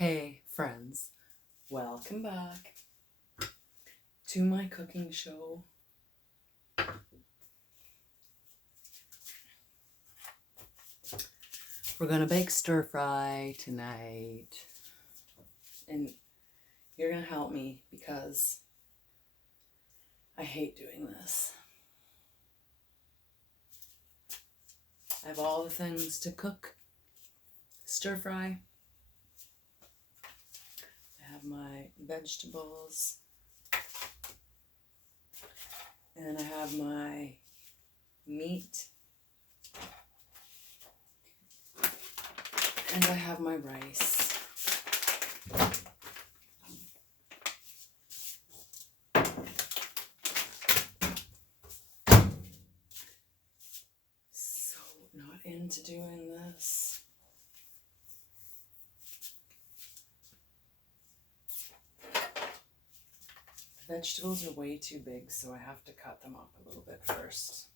Hey friends, welcome back to my cooking show. We're gonna bake stir fry tonight, and you're gonna help me because I hate doing this. I have all the things to cook stir fry. I have my vegetables, and I have my meat, and I have my rice. So not into doing this. The vegetables are way too big, so I have to cut them up a little bit first.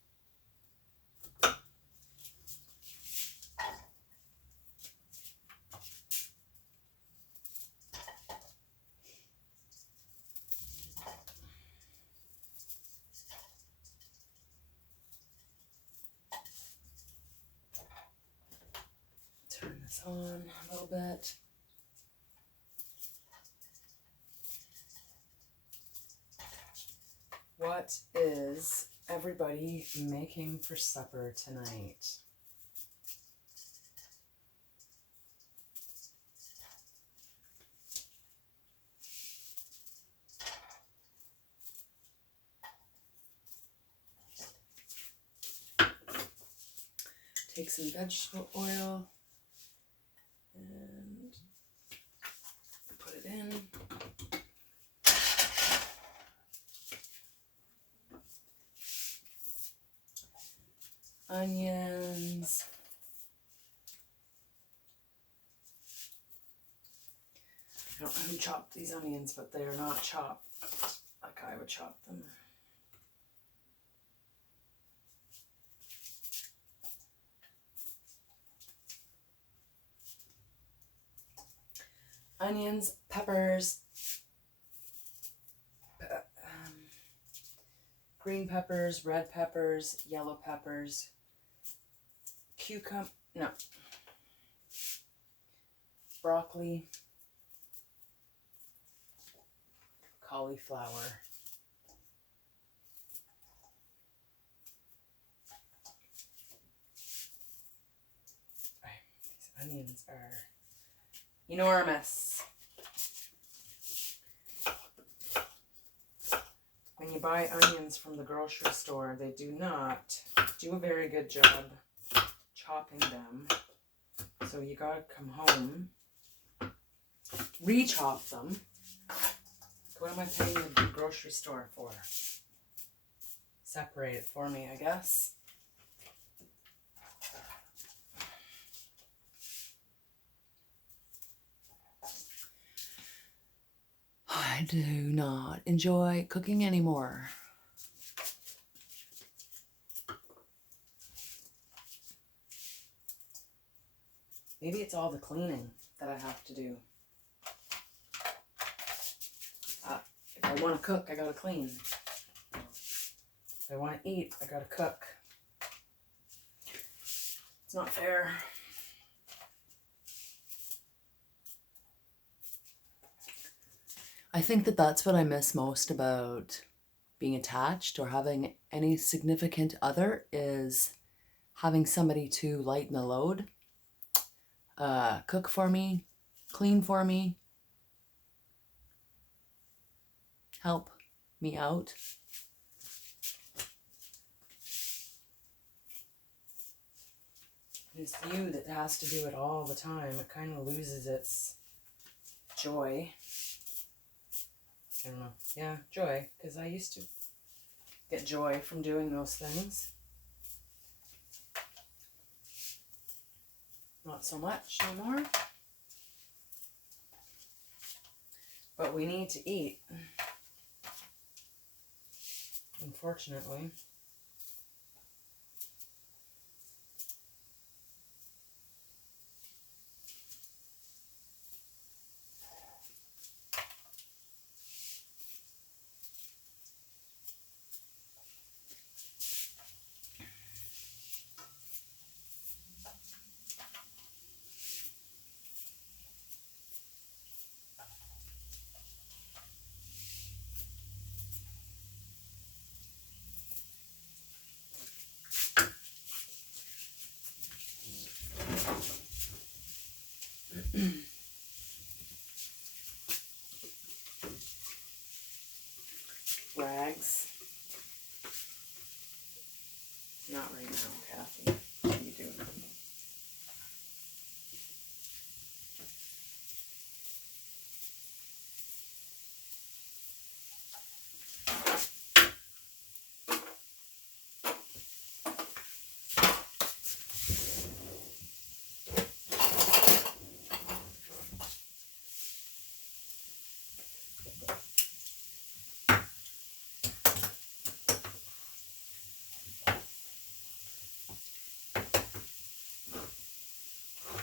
Turn this on a little bit. What is everybody making for supper tonight? Take some vegetable oil and put it in. Onions. I don't know who chopped these onions, but they are not chopped like I would chop them. Onions, peppers, green peppers, red peppers, yellow peppers, broccoli, cauliflower. These onions are enormous. When you buy onions from the grocery store, they do not do a very good job chopping them. So you gotta come home, re-chop them. What am I paying the grocery store for? Separate it for me, I guess. I do not enjoy cooking anymore. Maybe it's all the cleaning that I have to do. If I want to cook, I gotta clean. If I want to eat, I gotta cook. It's not fair. I think that that's what I miss most about being attached or having any significant other, is having somebody to lighten the load, cook for me, clean for me, help me out. It's you that has to do it all the time. It kind of loses its joy. I don't know. Yeah, joy. Because I used to get joy from doing those things. Not so much anymore. But we need to eat. Unfortunately. Rags. Not right now, Kathy. What are you doing?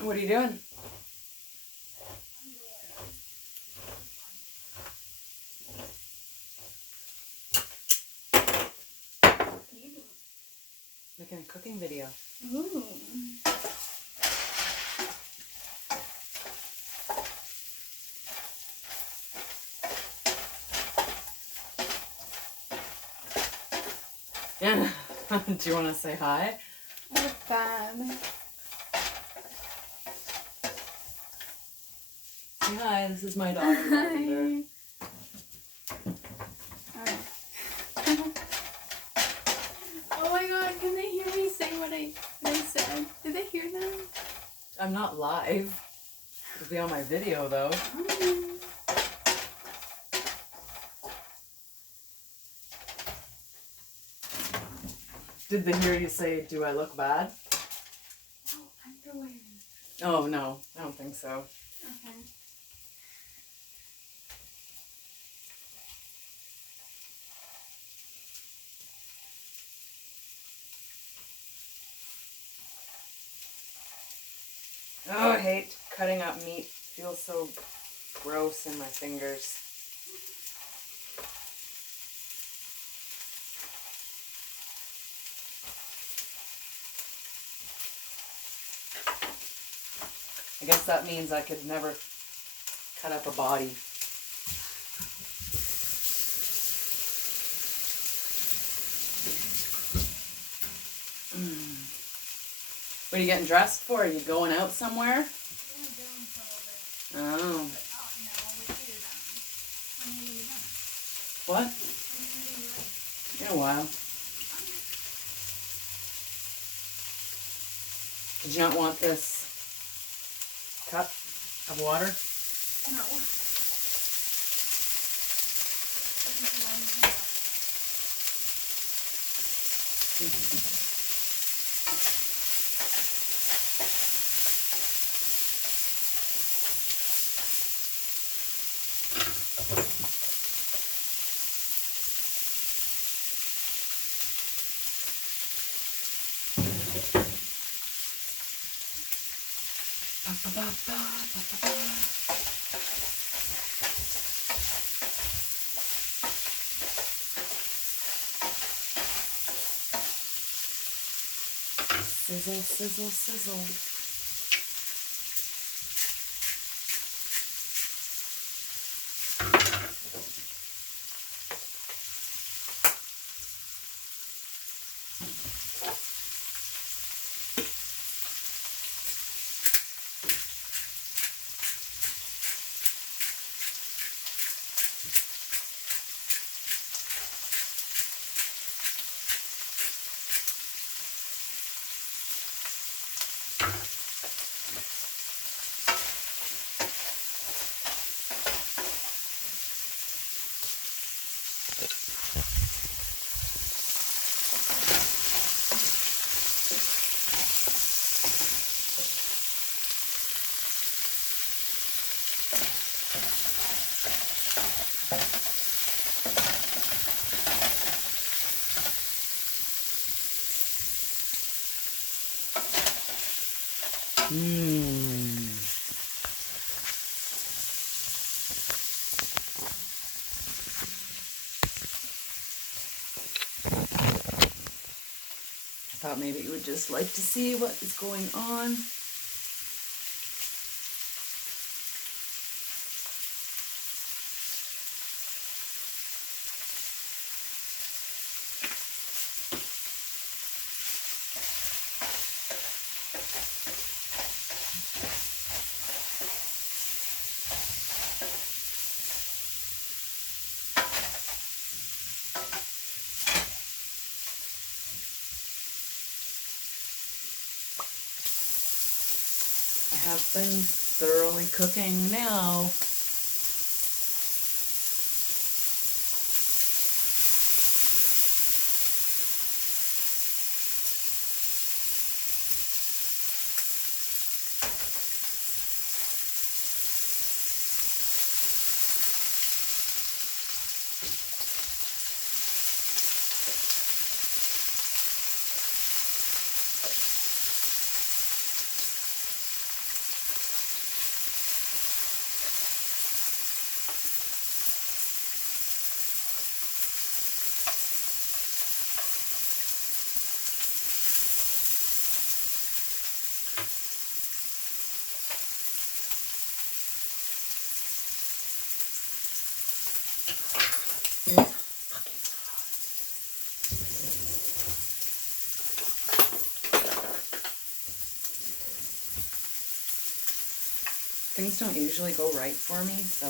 What are you doing? Making a cooking video. Ooh. Yeah. Do you want to say hi? What's that? Say hi. This is my daughter, Lavender. Oh my god, can they hear me say what I said? Did they hear that? I'm not live. It'll be on my video, though. Did they hear you say, do I look bad? No, underwear. Oh, no. I don't think so. Okay. Oh, I hate cutting up meat. It feels so gross in my fingers. I guess that means I could never cut up a body. What are you getting dressed for? Are you going out somewhere? Oh. What? In a while. Did you not want this cup of water? No. Sizzle, sizzle, sizzle. I thought maybe you would just like to see what is going on. I have things thoroughly cooking now. Things don't usually go right for me, so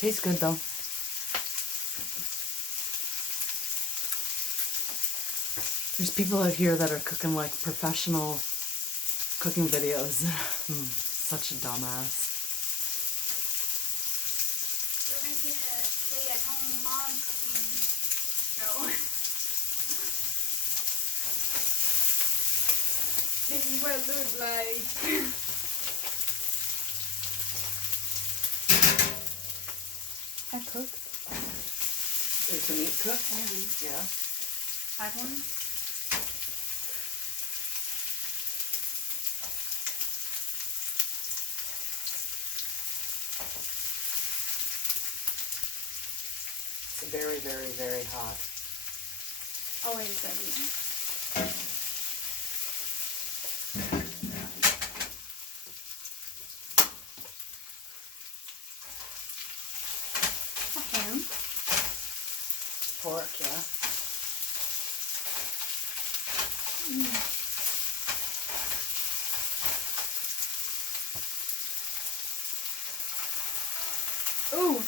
tastes good though. There's people out here that are cooking like professional cooking videos. Such a dumbass. You're making a stay-at-home mom cooking show. This is what it looks like. I cooked. Is the meat cooked? Yeah. Have one? It's very, very, very hot. Oh, wait a second. A ham? Pork, yeah. Ooh.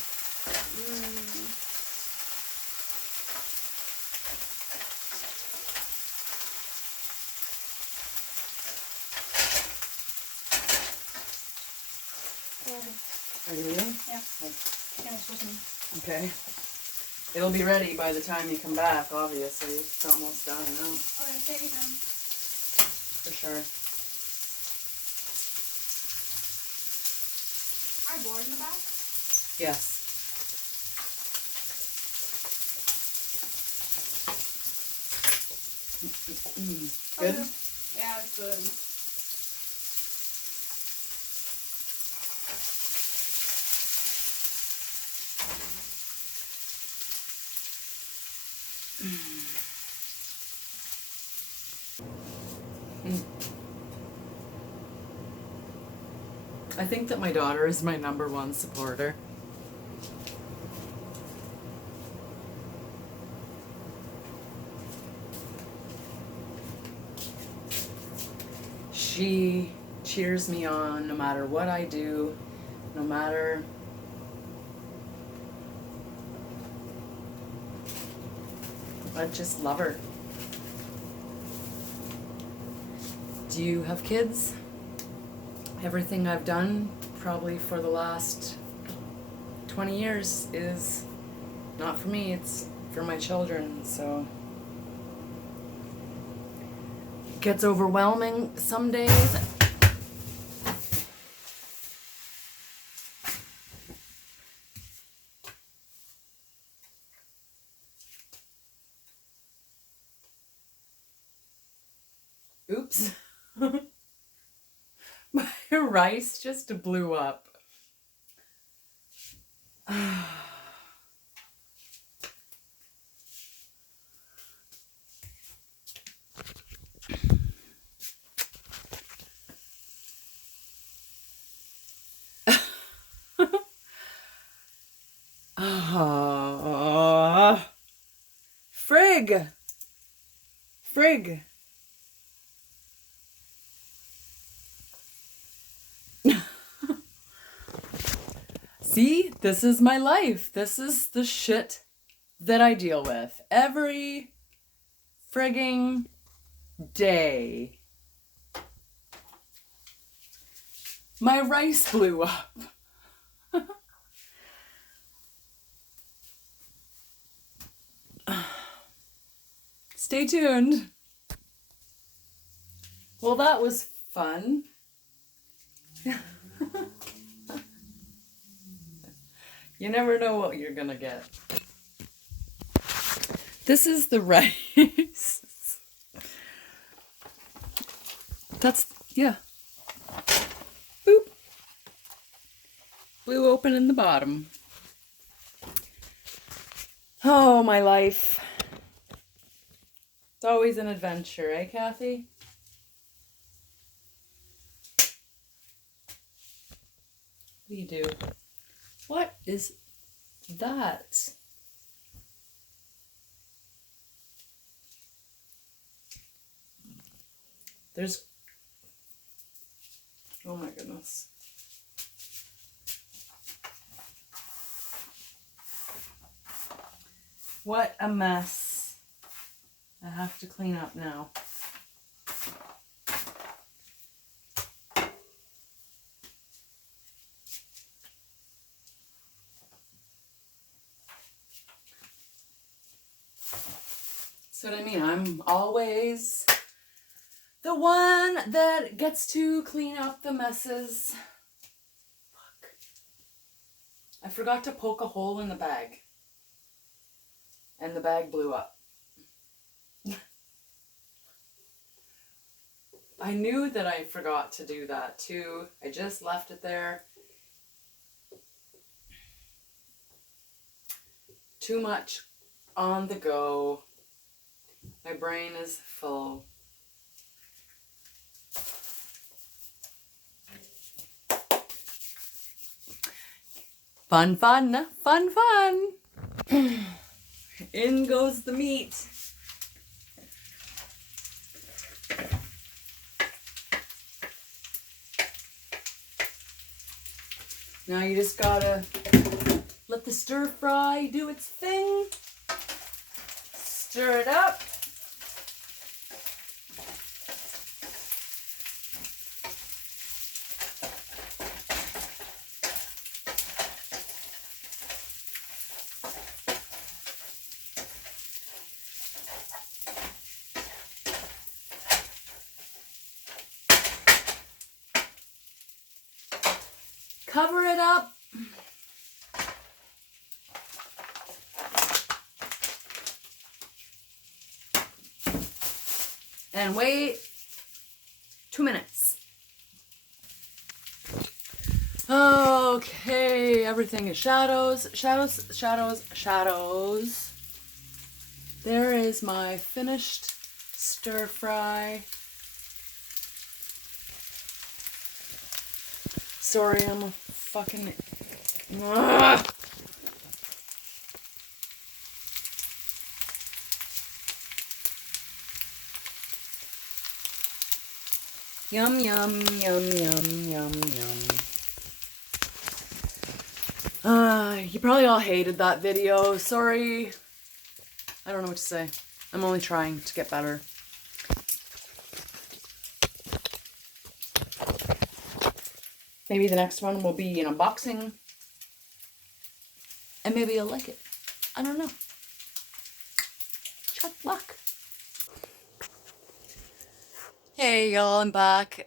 Are you eating? Yeah. Finish with me. Okay. It'll be ready by the time you come back, obviously. It's almost done now. Okay, save them. For sure. Are board in the back? Yes. Good? Okay. Yeah, it's good. I think that my daughter is my #1 supporter. She cheers me on no matter what I do, no matter I just love her. Do you have kids? Everything I've done probably for the last 20 years is not for me, it's for my children, so it gets overwhelming some days. Oops. My rice just blew up. Frig! Frig! See, this is my life. This is the shit that I deal with every frigging day. My rice blew up. Stay tuned. Well, that was fun. You never know what you're gonna get. This is the rice. That's, yeah. Boop. Blew open in the bottom. Oh, my life. It's always an adventure, eh, Kathy? What do you do? What is that? There's... Oh my goodness. What a mess. I have to clean up now. That's what I mean. I'm always the one that gets to clean up the messes. Fuck. I forgot to poke a hole in the bag. And the bag blew up. I knew that I forgot to do that too. I just left it there. Too much on the go. My brain is full. Fun, fun, fun, fun. In goes the meat. Now you just gotta let the stir fry do its thing. Stir it up. Cover it up. And wait 2 minutes. Okay, everything is shadows, shadows, shadows, shadows. There is my finished stir fry. Sorry, I'm a fucking... Ugh. Yum, yum, yum, yum, yum, yum. You probably all hated that video. Sorry. I don't know what to say. I'm only trying to get better. Maybe the next one will be an unboxing. And maybe you'll like it. I don't know. Good luck. Hey y'all, I'm back.